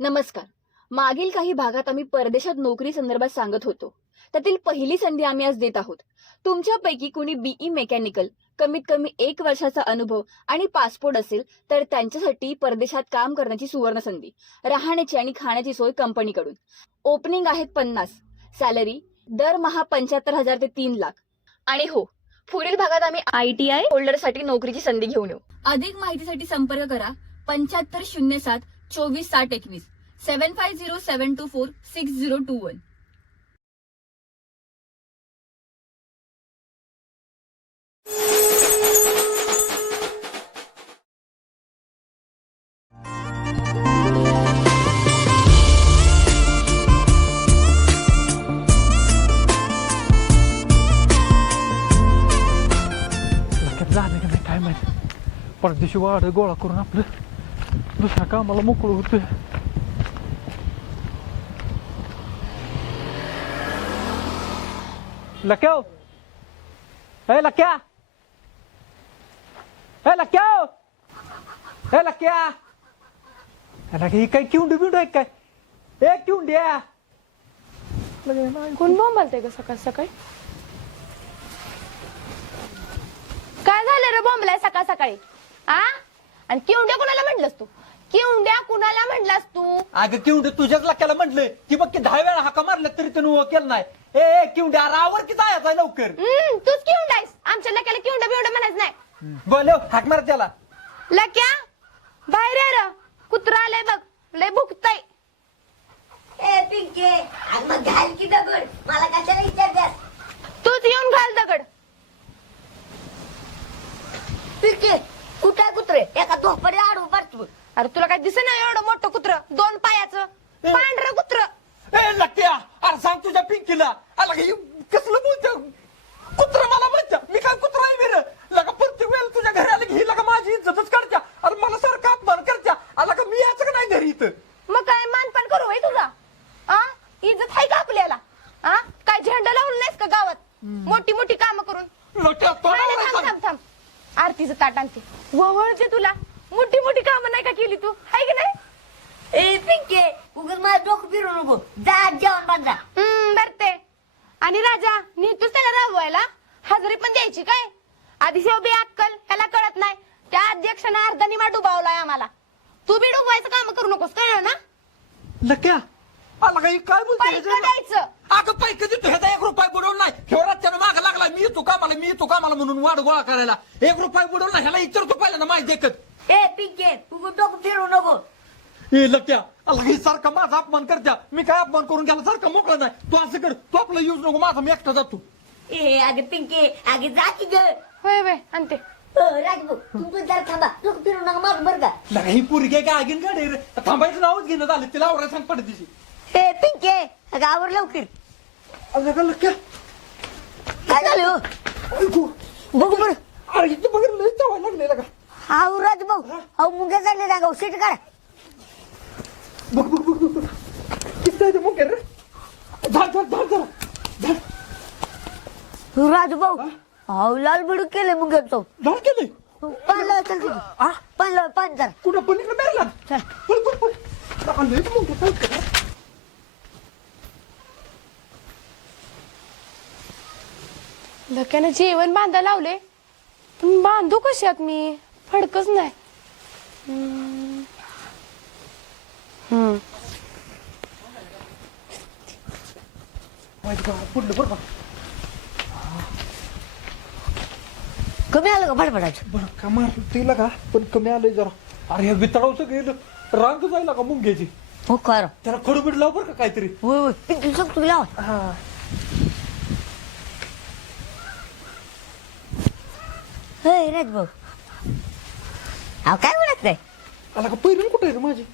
नमस्कार. मागील काही भागात आम्ही परदेशात नोकरी संदर्भात सांगत होतो. त्यातील पहिली संधी आम्ही आज देत आहोत. तुमच्यापैकी कुणी बीई मेकॅनिकल कमीत कमी एक वर्षाचा अनुभव आणि पासपोर्ट असेल तर त्यांच्यासाठी परदेशात काम करण्याची सुवर्ण संधी राहण्याची आणि खाण्याची सोय कंपनीकडून. ओपनिंग आहेत पन्नास. सॅलरी दरमहा पंच्याहत्तर हजार ते तीन लाख. आणि हो पुढील भागात आम्ही आय टी आय होल्डरसाठी नोकरीची संधी घेऊन येऊ. अधिक माहितीसाठी संपर्क करा पंच्याहत्तर शून्य सात चोवीस साठ एकवीस. Seven five zero seven two four six zero two one. लक्षात झालं का नाही काय माहिती. परदेशी वाड गोळा करून आपलं दुसऱ्या कामाला मोकळं होतोय लक्याव ए लक्या ए लक्याव ए लक्या अरे ही काय किंडू बिंडू आहे काय ए किंड्या कोण बोंबालते ग सकाळ सकाळी काय झालं रे बोंबलाय सकाळ सकाळी आ आणि किवड्या कोणाला म्हटलंस तू किवड्या कुणाला म्हणलास तू? अगं किवडे तुझ्याच लक्याला म्हटलंय की बघ की दहा वेळा हाका मारल्या तरी त्यानं केलं नाही. ए ए किवड्या रावर की जायचा लवकर? हम्म, तूच किवडायस आमच्या लक्याला किवडा बिवडा म्हणायचं नाही. बोल हाक मार त्याला. लक्या बाहेर ये र. कुत्रा आलंय बघ. लय भुकतय. ए पिंके आज मग घाल की दगड. मला कशाला विचारत्यास? तूच येऊन घाल दगड. पिंके कुठे कुत्रे? एका धोपडे आडू पाडतो अरे तुला काय दिसे ना एवढं मोठं कुत्र? दोन पायाचं. पांढरं कुत्र. ए अरे सांग तुझ्या पिंकीला. हे कसलं बोलत? कुत्र मला म्हणत्या मी काय कुत्रा आहे मिर लगा प्रत्येक वेळेला तुझ्या घरी आलं की ही लगा माझी इज्जतच करत्या. अरे मला सारखं अपमान करत्या. आला का मी याचं का नाही घरी इथं? मग काय मानपान करू होय तुझा? आ? इज्जत आहे का आपल्याला? आ? काय झेंडा लावलं नाहीस का गावात? मोठी मोठी कामं करून? लक्या नाही, नाही, थांब थांब थांब. आरतीचं ताट आणते. वळचे तुला. मोठी मोठी कामं नाही का केली तू? हाय की नाही? ए पिंके उगाच मला डोकं फिरू नको. जा जेवण बांधा हम्म बरते आणि राजा नेतोच त्याला राबवायला? हजेरी पण द्यायची काय? आधी शेवबी अक्कल त्याला कळत नाही. त्या अध्यक्षाने अर्धा निमा डुबावलाय आम्हाला. तू बी डुबवायचं काम करू नकोस कळलं ना? लक्या आला हे काय पैक द्यायचं. अगं पैक देतो ह्याचा एक रुपये बुडवून नाही. त्यानं माग लागला मी येतो कामाला मी येतो कामाला म्हणून वाढ गोळा करायला. एक रुपये बुडवून नाही ह्याला इचारतो पहिल्यांदा माहिती देखत ए पिंके उगाच डोकं फिरू नको. ए लक्या अला हे सारखा माझा अपमान करत्या. मी काय अपमान करून गेला सारखा मोकळा नाही. तू असं कर. तू आपला यूज नको. माझा मी एकटा जातो. ए अगे पिंके अगे जा की ग. होय होय आणते. राजभाऊ तुमचं जरा थांबा. डोकं फिरू नका माझं बरं का? ही काय काय आगीन गाडी रे? थांबायचं नावच घेणं झालं. तिला आवडा सांग पडतीची ए पिंके अगं आवर लवकर. अगं काय झालं हो? ऐकू. बघू बरं अरे इथं बघ लय चावायला लागले हाऊ राजभाऊ हाऊ मुंग्या चालले ना गाव सीट काढा. बघ बघ बघ बघ. किती आहे ते मुंग्या रे? झाड झाड झाड जरा झाड राजभाऊ हाऊ लाल बडू केले मुंग्याचं. झाड केले पान लावा चल तिथे. पान कुठं पण इकडे मेरला? चल. पळ पळ पळ. लगा लय मुंग्या चालते धक्यानं जेवण बांधा लावले पण बांधू कशात मी? फडकच नाही. हम्म. हम्म. माहिती का? पुढलं बरं का? कमी आलं का बडबडायचं बरं का मार तिला का? पण कमी आलंय जरा. अरे ह्या वितळावचं गेलं. रांग जायला का मुंग्याची? हो कर. त्याला खडूबीड लाव बरं का काहीतरी? होय होय. पिंकी सांग तुम्ही लावा. हा. होय राजभाऊ. अहो काय म्हणत नाही? आला का पहिलं कुठे आहे रे माझी?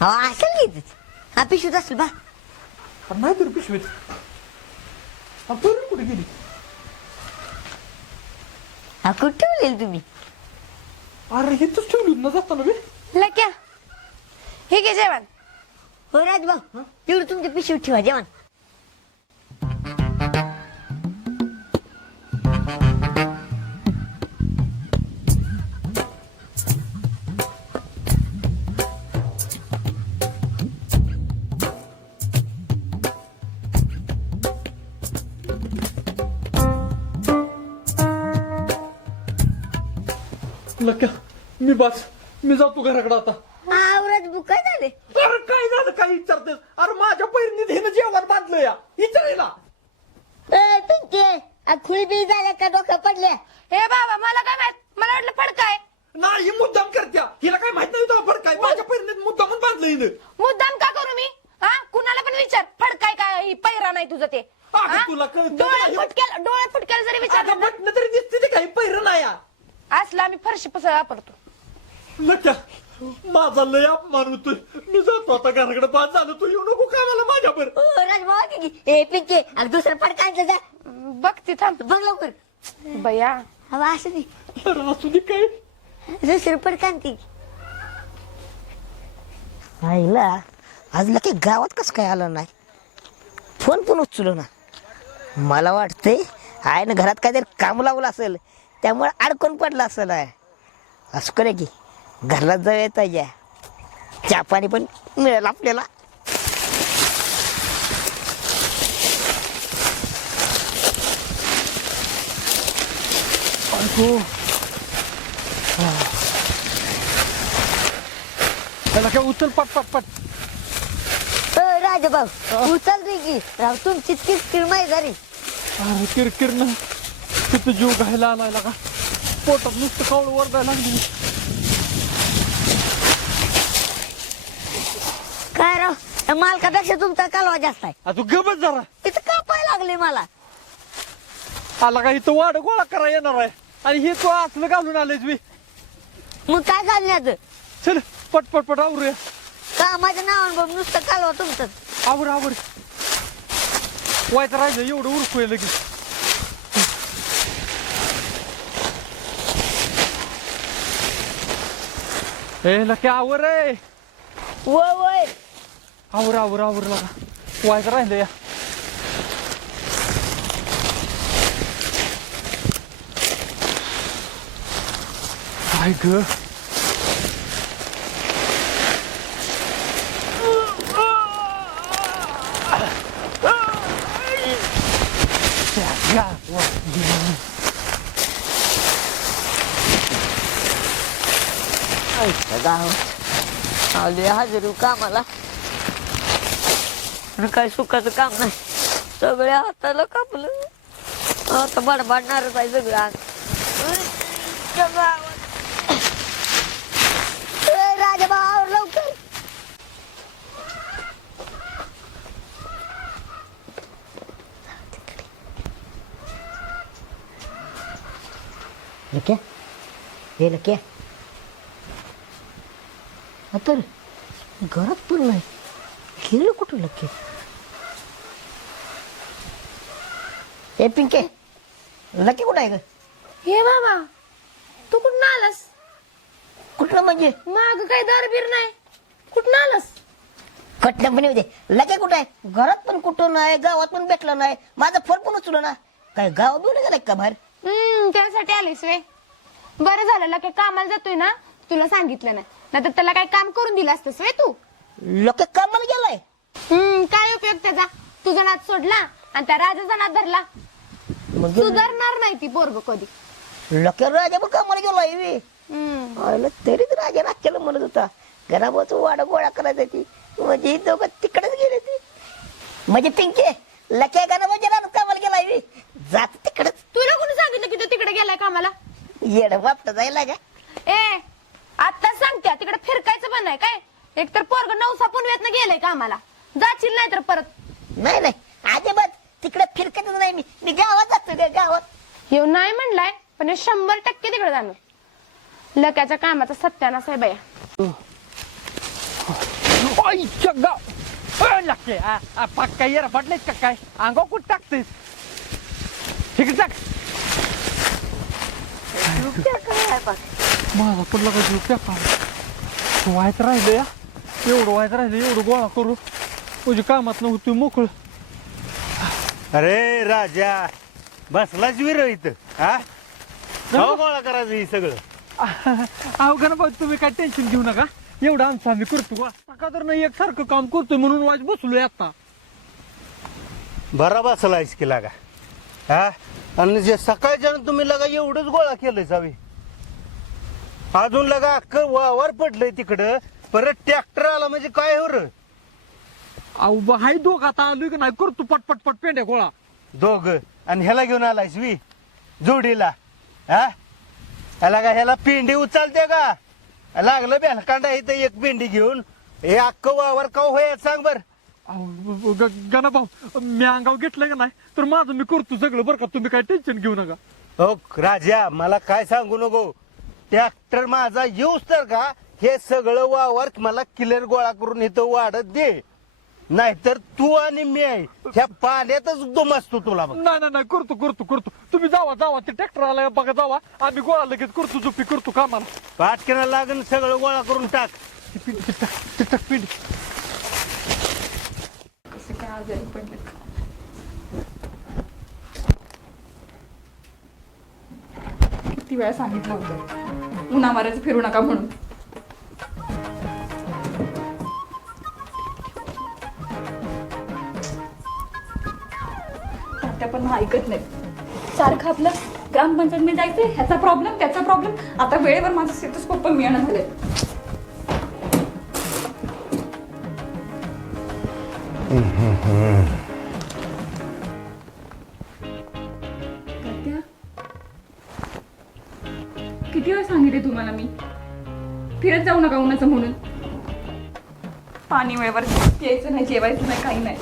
अहो असेल की इथंच. हा पिशवीत असेल बा. अरे नाही तरी पिशवीत. हा पहिलं कुठे गेली? हा कुठं ठेवलेली तुम्ही? अरे हेच ठेवली होती ना जाताना लक्या. हे घे जेवण. होय राजभाऊ. तेवढं तुमच्या पिशवीत ठेवा जेवण. लक्या मी बस मी जातो घराकडे आता. आवरत बुका झाले? अरे काय झालं काय विचारतेस? अरे माझ्या पहिल्यांदा हिनं जेवण बांधलं या. विचारायला ए पिंके खुळी बी झाल्या का डोक्या पडल्या? हे बाबा मला काय माहीत? मला वाटलं फडकाय. नाही मुद्दाम करत्या. हिला काय माहीत नाही तुला फरक काय माझ्या पहिल्यांदा मुद्दामच बांधलं हिनं. मुद्दाम का करू मी? हा? कुणाला पण विचार. फडकाय काय ही पैरा नाही तुझं ते. अगं, हा? तुला कळतं डोळे नाही. फुटक्याला डोळे फुटक्याला जरी विचार तरी दिसते ते काही पहिरं नाही या. असला आम्ही फरशी पस वापरतो. लक्या माझा लय अपमान होतोय. मी जातो आता घराकडे बाद झालं तू येऊ नको कामाला माझ्यावर. ओ राजभाऊ की. ए पिंके अग दुसरं पडकायचं जा. बघते थांब. बघ लवकर. बया. हवा असू दे. अरे असू दे काय? दुसरं पडकांती आईला आज लके गावात कसं काय आलं नाही? फोन पण उचलू ना. मला वाटतंय आईनं घरात काहीतरी काम लावलं असेल. त्यामुळे अडकून पडलं असेल आहे. असं करे की घरला जाऊया पाहिजे चहा पाणी पण मिळेल आपल्याला. त्याला काय उचल पट पट पट. ओ राजभाऊ उचल की. राव तुमची किरकिर माही झाली अरे किरकिर ना. तिथं जीव घायला आलाय का पोटात नुसतं कावळ वरडायला लागली. काय राव? या मालकापेक्षा तुमचा कालवा जास्त आहे. आ, तू गबच जरा. इथं कापाय लागले मला. आला का इथं वाड गोळा करा येणार आहे. आणि हे तू असलं घालून आलेस मी मग काय घालण्याचं चल पट पट आवरूया कामाच्या नावानं बघ नुसतं कालवा तुमचं. आवर आवर. वायचं राहिलं एवढं उरकूय लगेच. ए लके आवर आहे वय वय. आवर आवर आवर लगा. वायचं राहिलं या. काय ग या, वा. गावात आले हजेरी कामाला. काय सुखाचं काम नाही. सगळ्या हाताला कापलं. आता बडबडणारच आहे सगळं. ए, राजाभाऊ आवर लवकर. लके. हे लके. तर घरात पण नाही. गेलं कुठं लके हे पिंके लके कुठं आहे ग? हे बाबा तू कुठं आलास? कुठलं म्हणजे? माग काय दारबीर नाही. कुठं आलास? कटलं पण दे. लके कुठं आहे? घरात पण कुठं नाही गावात पण भेटलं नाही. माझा फोन पण उचलला ना. काय गाव बिवडं गेलाय का बाहेर? हम्म त्यासाठी आलीस वे बरं झालं लके कामाला जातोय ना? तुला सांगितलं नाही नाहीतर त्याला काय काम करून दिलं असतंस वे तू? लोक कामाला गेलाय. हम्म काय उपयोग त्याचा? तुझा नाद सोडला आणि त्या राजाचा नाद धरला. मग? सुधारणार नाही ती पोरग कधी. लोक राजा पण कामाला गेलाय बे. हम्म. आयला तरीच राजा नाचल्याला म्हणत होता घराबाजू वाडा गोळा करायचा ती. म्हणजे ही दोघं तिकडेच गेले ते. म्हणजे पिंके लक्या गाणं म्हणजे रान कामाला गेलाय बे. जात तिकडेच. तुला कोणी सांगितलं की तू तिकडे गेलाय कामाला? येड वापट जायला का? ए आता सांगते तिकडे फिरकायचं पण नाही काय? एकतर पोरग नवसा पुनव्यात गेलंय कामाला जाशील नाही तर परत. नाही नाही अजिबात. तिकडे फिरकतच नाही मी. मी गावात जातो गावात. येऊ नाही म्हणलाय पण हे शंभर टक्के तिकडे जाणार. लक्याच्या कामाचा सत्यानाश आहे बाया. गाव लागते आ, आ, पक्का येरा पडलेत का काय? अंगाव कुठं टाकतेस? ठीक टाक. माझा पण लगा जीव काय व्हायचं राहिलं या एवढं व्हायचं राहिलं एवढं गोळा करू. म्हणजे कामात नव्हतं मोकळ. अरे राजा बसलाच विर इथं हा? हो गोळा करायचं ही सगळं. अहो गणपत तुम्ही काय टेन्शन घेऊ नका. एवढं आमचं आम्ही करतो का तर नाही एकसारखं काम करतोय म्हणून वाज बसलोय आता. बरा बसलायस की लागा हा? आणि जे सकाळच्या तुम्ही लगा एवढंच गोळा केलंय सावी अजून लगा अक्क वावर पडलंय तिकडं. परत ट्रॅक्टर आला म्हणजे काय हो र? अहो हाय दोघ आता आलोय का नाही? करतो पटपट पट पेंड्या गोळा. दोघ. आणि ह्याला घेऊन आलायस वी? जोडीला. हा? ह्याला का ह्याला पेंडी उचलते का? लागलं बेलकांडा इथं एक पेंडी घेऊन. हे अक्क वावर का होय सांग बर. अहो गणा भाऊ मी अंगाव घेतलं का नाही? तर माझं मी करतो सगळं बरं का? तुम्ही काय टेन्शन घेऊ नका. हो राजा मला काय सांगू नको? ट्रॅक्टर माझा येऊस तर का? हे सगळं वावर मला क्लिअर गोळा करून इथं वाढत दे. नाहीतर तू आणि मी आहे. ह्या पाण्यातच दुमसतो तुला बघ. नाही नाही नाही करतो करतो करतो. तुम्ही जावा जावा ते ट्रॅक्टर आलाय बघा जावा. आम्ही गोळा लगेच करतो झोपी करतो कामाला. पाटकिना लागून सगळं गोळा करून टाक. ती पिंडी ती टाक ती टाक पिंडी कसे काय आजारी पडले? किती वेळा सांगितलं होतं. उन्हा मारायचं फिरू नका म्हणून. त्या पण ऐकत नाही. सारखं आपलं ग्रामपंचायत मी जायचंय ह्याचा प्रॉब्लेम त्याचा प्रॉब्लेम आता वेळेवर माझं स्टेटस्कोप पण मिळणं झालंय. तात्या तुम्हाला मी. फिरत जाऊ नका उन्हाचं म्हणून. पाणी वेळेवर यायचं नाही जेवायचं नाही काही नाही.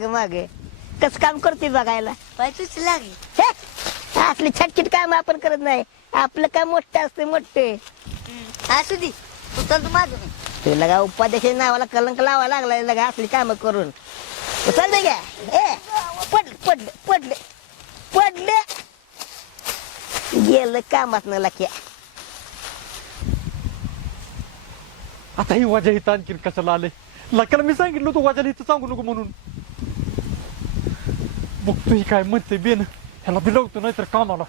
मागे मागे. कस काम करते बघायला? पाय तुझी लागे. हे, असली छटछट काम आपण करत नाही. आपलं काम मोठं असते मोठे. असू दे. उचल तू माझं मी तुला का उपाध्याच्या नावाला कलंक लावा लागला लगा असली कामं करून. उचल दे ए पडले पडले पडले. पडले. गेलं कामात न लक्या. आता ही वजा इथं आणखीन कशाला आले लकाला मी सांगितलं होतं वजाला इथं सांगू नको म्हणून. बघतो ही काय म्हणते बेन. ह्याला बिलवतो नाहीतर कामाला.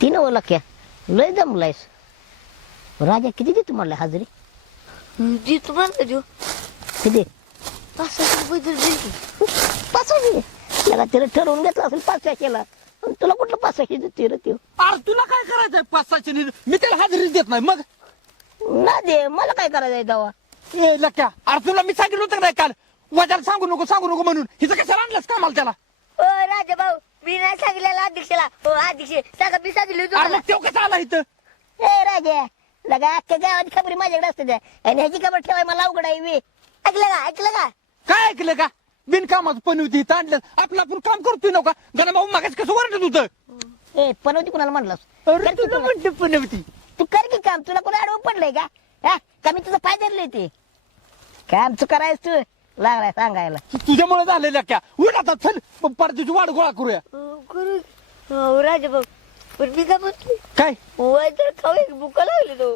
ती नव लक्या लय जमलायस राजा किती देतो म्हणलं हाजरी? जी तुम्हाला देऊ. किती पाच रुपये तर की. पाचशे लगा तिला ठरवून घेतलं असेल पाचशे केला. तुला कुठलं पाचशे देते रे त्यो? अरे तुला काय करायचंय? पाच सहाशे नि- मी त्याला हाजरीच देत नाही मग? ना दे मला काय करायचंय दवा ए लक्या अरे तुला मी सांगितलं होतं का नाही काल? वजाला सांगू नको सांगू नको म्हणून. हिचं कशाला आणलंस कामाला त्याला? ओ राजा भाऊ मी नाही सांगितलेलं अध्यक्षला. हो अध्यक्ष सांगा मी सांगितलं अरे तुम्हाला. मग तेव्हा कसा आला इथं? ए राजा लगा अख्ख्या गावाची खबरी माझ्याकडे असते त्या. आणि ह्याची खबर ठेवाय मला अवघड आहे बे. ऐकलं का? ऐकलं का? काय ऐकलं का? बिनकामाचं पण होती इथं आणलं. आपलं आपण काम करतोय नका गणा भाऊ मागास कसं वरटत होतं ए पनवती कुणाला म्हणलास? अरे कर की तुला. म्हणते पण होती तू कर की काम. तुला कोणी अडवून पडलंय का? हा? का मी तुझं फायदा दिलंय ते काम तू करायच तू? लागलाय सांगायला. तुझ्यामुळे झालेल्या क्या? उठ आता चल. परतीची वाढ गोळा करूया. करू हो राजा भाऊ पण मी काय म्हणतो? काय? वय तर खाऊ एक बुका लागली तो.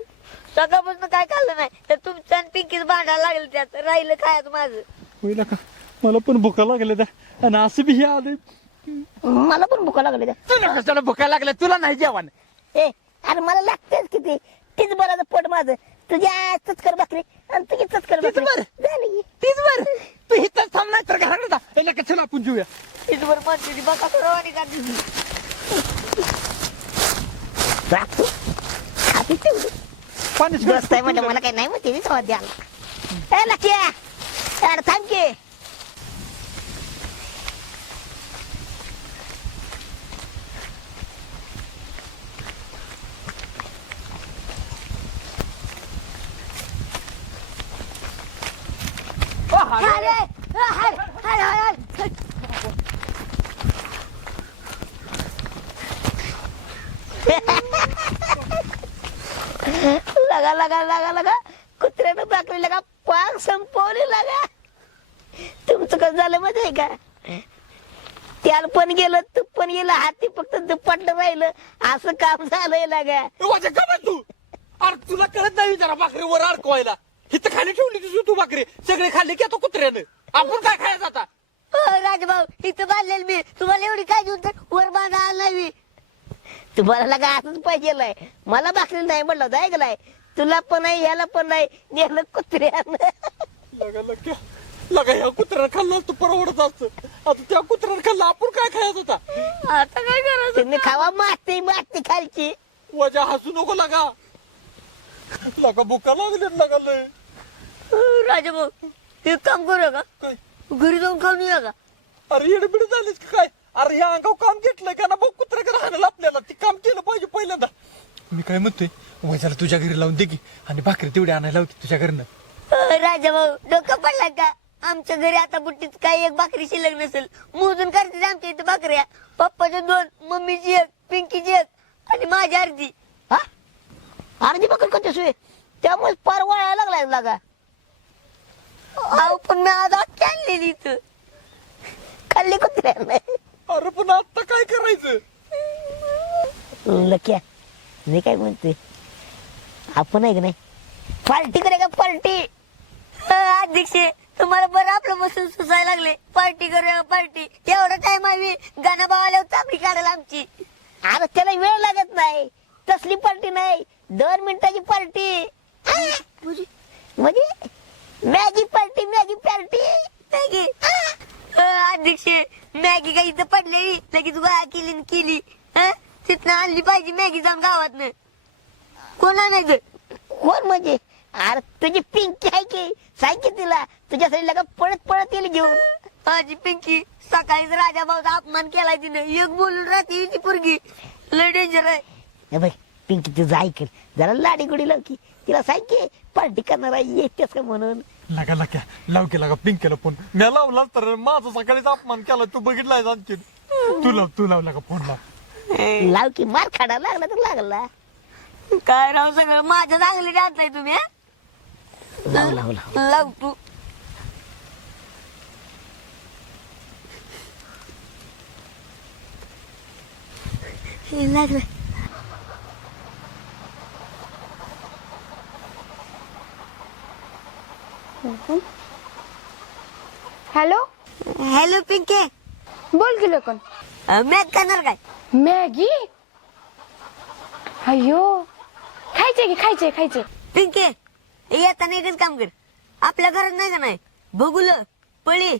सकाळपासून काय खाल्लं नाही. तर तुमचं आणि पिंकीच भांडायला लागलं त्यात राहिलं खायचं माझं? होईल का? मला पण भुका लागल्या त्या. आणि असं बी हे आलंय. मला पण भुका लागले त्या. तुला कशाला भुका लागल्या तुला नाही जेवण. ए अरे मला लागतेच किती तीच बराचं पोट माझं. तुझ्या चचकर भाकरी आणि तुझी चचकर तीच भाकरी बरं. झाली. की. तीच बर तू इथं थांब नाही तर घराकडे जा. याला कशाला आपण जेऊया. इथवर म्हणते बघा आणि का दिसली राखतो खाती तेवढी. पाणीच दोस्त आहे म्हणजे मला काही नाही म्हणते नी सवाद द्यायला. ए लक्ष्या. अरे थांब की. लगा लगा लगा लगा. कुत्र्यानं टाकले लगा पाक संपवले लगा. तुमचं कसं झालं माहिती आहे का? त्याला पण गेलं तू पण गेलं. हाती फक्त दुपटलं राहिलं. असं काम झालंय लागा. तू? अरे तुला कळत नाही जरा बाकरीवर अडकवायला. इथं खाली ठेवली तुझी तू भाकरी. सगळे खाल्ले की आता कुत्र्यानं. आपण काय खायचं आता? राजभाऊ इथं बांधलेलं मी. तुम्हाला एवढी काय देऊन तर वर बांधा आला मी. तुम्हाला लगा असंच पाहिजे मला भाकरी नाही म्हणलं होतं ऐकलाय तुला पण नाही याला पण नाही. नेलं कुत्र्यानं. लगा लगा. लगा ह्या कुत्र्यानं खाल्लं असतं परवडत असतं. आता त्या कुत्र्यानं खाल्लं आपण काय खायचं आता? आता काय करायचं? तुम्ही खावा माती माती खालची. वजा हसू नको लगा. लगा बुका लागले लगा लय. राजा भाऊ एक काम करूया का? काय? घरी जाऊन खाऊन येऊया का? अरे येडबिड झालीस का काय? अरे ह्या अंगाव काम घेतलंय का ना भाऊ कुत्र्याकडे राहण्याला आपल्याला. ते काम केलं पाहिजे पहिल्यांदा. मी काय म्हणतोय वैजाला तुझ्या घरी लावून दे की आणि भाकरी तेवढी आणायला होती तुझ्या घरनं. राजा भाऊ डोकं पडला का? आमच्या घरी आता बुट्टीत काही एक भाकरी शिल्लक नसेल. मोजून करते आमच्या इथे भाकऱ्या. पप्पाच्या दोन मम्मीची एक पिंकीची एक आणि माझी अर्धी. हा? अर्धी भाकर कधी सोय? त्यामुळे पार वळायला लागलाय लागा. अहो पण मी आज अख्खी आणलेली इथं. खाल्ली कुत्र्या नाही अरे पण आता काय करायचं? लक्या मी काय म्हणते आपण आहे का नाही? पार्टी करे का पार्टी? अध्यक्ष तुम्हाला बरं आपलं बसून सुसायला लागले. पार्टी करूया पार्टी? एवढा टाइम आम्ही गाणं बावाला चापडी काढायला आमची. अरे त्याला वेळ लागत नाही. तसली पार्टी नाही. दोन मिनिटाची पार्टी. म्हणजे? Maggi party Maggi party Maggi? अध्यक्ष मॅगी काही इथं पडलेली लगेच गोळा केली न केली. हं? तिथनं आणली पाहिजे मॅगी जाऊन गावातनं. कोण आणायचं? कोण म्हणजे? अरे तुझी पिंकी आहे की? सांग की तिला. तुझ्यासाठी लगा पळत पळत येईल घेऊन. माझी पिंकी सकाळीच राजा भाऊचा अपमान केलाय तिने. एक बोलून राहते ती पोरगी. लय डेंजर आहे. पिंकी तुझं ऐकल जरा लाडी गुडी लाव की. तिला सांग की पार्टी करणार आहे येतेस का म्हणून. लगा लगा लाव की लगा पिंक केला फोन मी लावला तर माझा सकाळीच अपमान केला तू बघितलाय आणखी तू लाव तू लाव लगा फोन लाव. लाव की मार खाडा लागला तर लागला. काय राव सगळं माझ्या चांगली आणताय तुम्ही हं? लाव लाव लाव. लाव तू. लागलं हॅलो हॅलो पिंके. बोल की लोकन. मॅच करणार काय? मॅगी? अयो खायचे की खायचे खायचे पिंके येताना एकच काम कर. आपल्या घरात नाही का नाही बघुल पळी.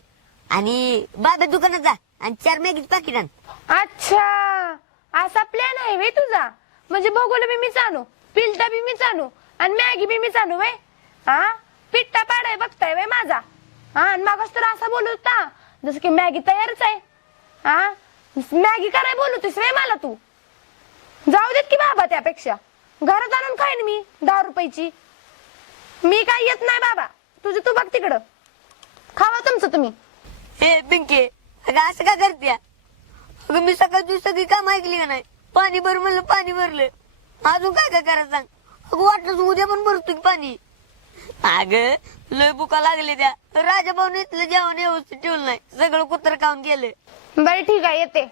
आणि बाबा दुकानात जा. आणि चार मॅगीच पाकिट आण. अच्छा. असा प्लॅन आहे वे तुझा? म्हणजे बघूला बी मीच आणू. पिलटा बी मीच आणू. आणि मॅगी बी मीच आणू वे हा पिट्टा पाडाय बघताय वे माझा. हा आणि मागास तर असा बोलत होता. जसं की मॅगी तयारच आहे. हा? मॅगी कराय बोलवतेस वे मला तू. जाऊ देत की बाबा त्यापेक्षा. घरात आणून खाईन मी दहा रुपयाची. मी काय येत नाही बाबा. तुझं तू बघ तिकडं. खावा तुमचं तुम्ही. हे पिंके अगं असं का करते अगं मी सकाळ तू सगळी काम ऐकली का नाही. पाणी भर म्हणलं पाणी भरलं. अजून काय काय करायचं सांग? अगं वाटलं उद्या पण भरतो की पाणी. अगं लय बुका लागले त्या. राजा भाऊने इथलं जेवण व्यवस्थित ठेवलं नाही. सगळं कुत्र खाऊन गेलं. बरं ठीक आहे येते.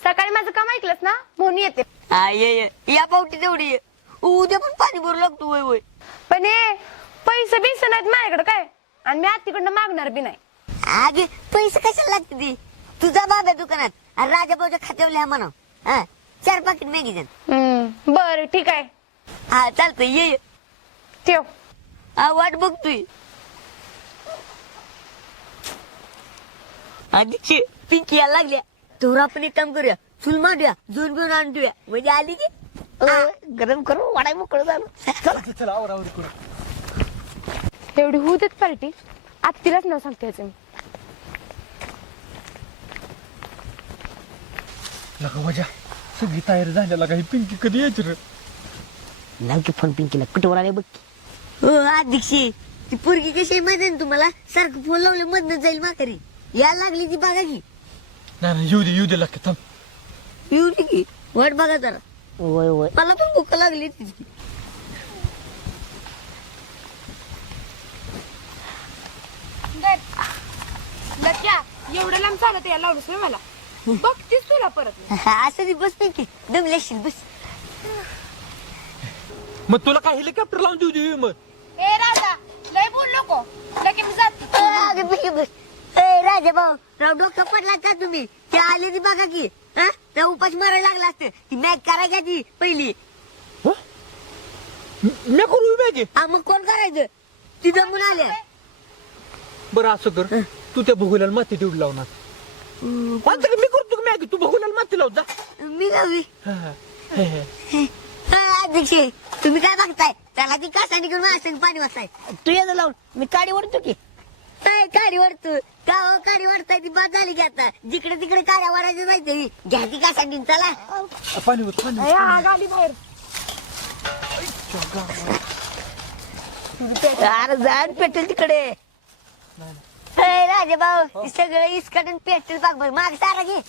सकाळी माझं काम ऐकलंस ना? म्हणून येते. हा ये ये. या पावटी तेवढी ये. उद्या पण पाणी भरू लागतो वय वय. पण हे पैसे बिसे नाहीत माझ्याकडे काय? आणि मी आत्तीकडनं मागणार बी नाही. अगे पैसे कशाला लागते ती? तुझा बाबा दुकानात. आणि राजा भाऊच्या खात्यावर लिहा म्हणा हा चार पाकिट मॅगी हम्म, बरं ठीक आहे. हा चालतंय ये ये. ठेव. हा वाट बघतोय. आधीची. पिंकी यायला लागल्या. तर आपण एक काम करूया. चुल मांडूया झोन बिन आणूया. म्हणजे आली की? गरम करू वाडाय मोकळं झालं. चला. चला आवर आवर करू. एवढी होऊ देत पार्टी? आत्तीलाच नाव सांगते याचं मी. लगा वजा. सगळी तयारी झाल्या लगा ही पिंकी कधी यायची रे लाव की फोन पिंकीला. कुठे वर आले बघ हो ती पोरगी कशी आहे माहिती तुम्हाला? सारखं फोन लावले मधनं जाईल म्हातारी यायला लागली ती बघा की. नाही येऊ दे येऊ दे लागतं येऊ दे की. वाट बघा जरा. वय वय मला पण भूक लागली तिची एवढं लांब चालत या लावलंस ना मला. बघतीस तुला परत. असं ती बस नाही की. दमल्याशील बस. मग तुला काय हेलिकॉप्टर लावून देऊ दे मग. ए राजा लय बोल नको. लगे मी जाते राजा भाऊ राव डोकं पडला का तुम्ही? ते आले ती बघा की. हा? त्या उपास मारायला लागला असतं. ती मॅच करायची ती पहिली. मी करू बॅगे हा मग कोण करायचं? ती जमून आल्या. बरं असं कर. तू त्या भुगोलाला माती तेवढी लावणार माझं मी करतो मॅगी? तू भुगोलाला माती लाव जा. मी हा, हा. हे, हे. अध्यक्ष तुम्ही काय बघताय? त्याला ती कासानी घेऊन माझ्या पाणी वाचताय तू ये लावून. मी काडी ओढतो की. काय काडी वरतो का हो काडी वरताय ती? बाद झाली की आता. जिकडे तिकडे काड्या वाढायचं नाही तरी घ्या ती कासांनी चला. पाणी आली बाहेर. अरे जाण पेटेल तिकडे. राजे भाऊ हे सगळं इसकडून पेट्रोल पाक बघ. माग सारा घे.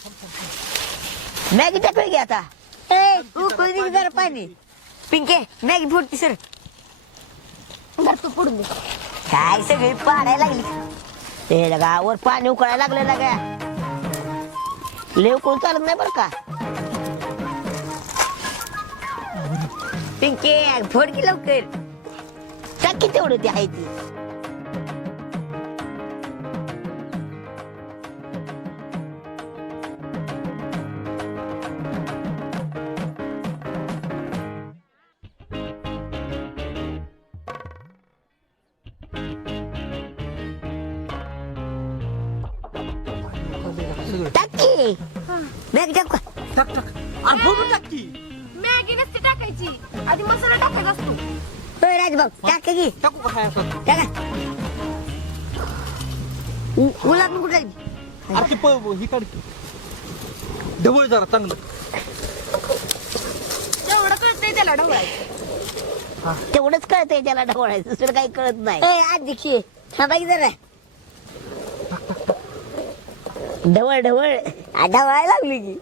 मॅगी टाकूया की आता. ए, उकळून दे जरा पाणी. पिंके मॅगी फुटती सर. तू पुढे काय सगळी पाडायला लागली? ते लगा वर पाणी उकळायला लागलं लागा लेव कोण चालत नाही बरं का? पिंके फोड की लवकर. टाकी तेवढं ते आहे ती. टाक टाक. आणि भरून टाक की. मॅगी नसते टाकायची. आधी मसाला टाकायचा असतो. राजभाऊ टाक की. टाकू का हाय असं? टाका. उलात कुठे अरे ते प- ही काढ की. ढवळ जरा चांगलं. एवढं कळतंय त्याला ढवळायचं. तेवढंच कळतंय त्याला ढवळायचं दुसरं काही कळत नाही. अध्यक्ष थांबा की जरा. ढवळ ढवळ. ढवळायला लागली की.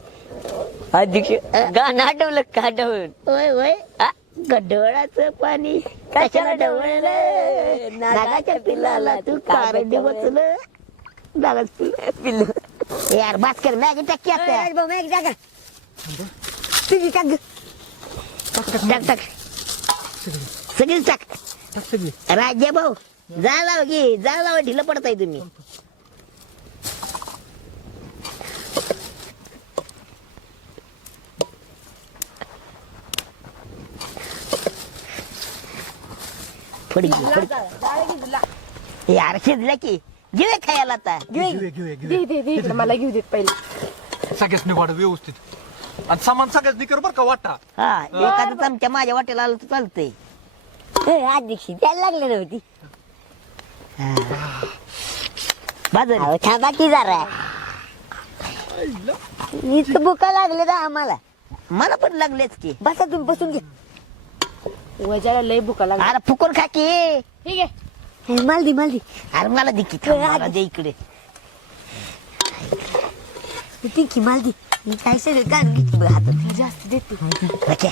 गाणं आठवलं का ढवळ होय होय. गढवळाचं पाणी? कशाला ढवळलं? नागाच्या पिल्लाला तू कारंडी बसलं नागाच पिल्ल पिल्ल यार भास्कर मॅगी टाकी आता. राजभाऊ मॅगी टाका. तुझी टाक ग. टाक टाक. सगळीच टाक. टाक. सगळी राजा भाऊ जा लाव की जा लावा ढिलं पडताय तुम्ही. फडी यार शिजल्या की. घेऊया खायला आता. घेऊया घेऊया घेऊया दे दे दे इकडे. मला घेऊ देत पहिले. सगळ्यासनी वाढ व्यवस्थित. आणि सामान सगळ्याच कर बरं का वाटा? हा एखादं चमच्या माझ्या वाटेला आलं तर चालतंय. ए, अध्यक्ष द्यायला लागले नव्हती बाजर अहो थांबा की जरा. इथं बुका लागले ना आम्हाला. मला पण लागलेच की. बसा तुम्ही बसून घ्या वजाला लय भुका लागला अरे फुकून खा की. ठीक आहे. हे, मालदी मालदी. अरे मला दे की थांब, मला दे इकडे. पिंकी मालदी. मी काय सगळं काढून घेते बघ हातात. जास्त देते बच्चा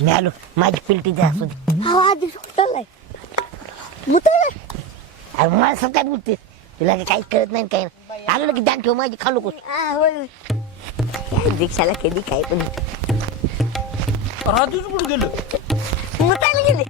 मी आलो. माझी पिलटी द्या असू दे. मुतळलाय अरे मला असं काय बोलते. तुला काय काही कळत नाही काय नाही. आलो ना की दान ठेव माझी खाऊ नकोस हा, होय होय. या अध्यक्षाला कधी काय पण. राजूच कुठं गेलं? मुतायला गेले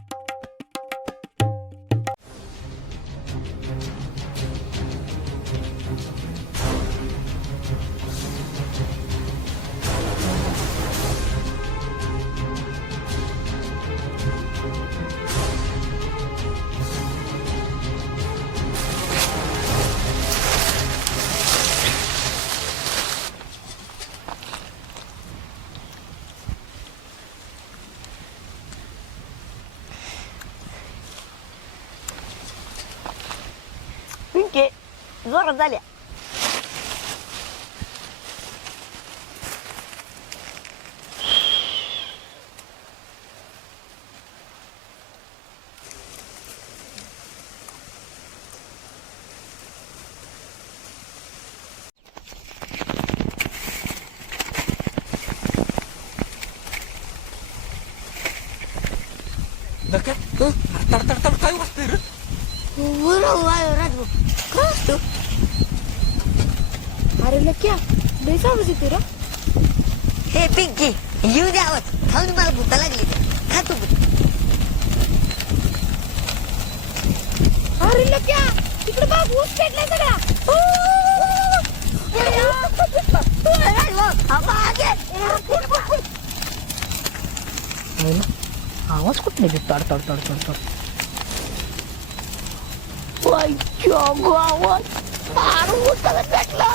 जोरात झाल्या धक्का तड तड तड काय वाजतंय रे राजभाऊ काय असतो अरे नक्की लयच आवाज येते रे हे पिंकी येऊ द्यावत खाऊन मला भूता लागली खा तू अरे लक्या तिकडे बाग ऊस पेटलाय सगळा आवाज कुठले तड तड तड तड तड मोठा पेटला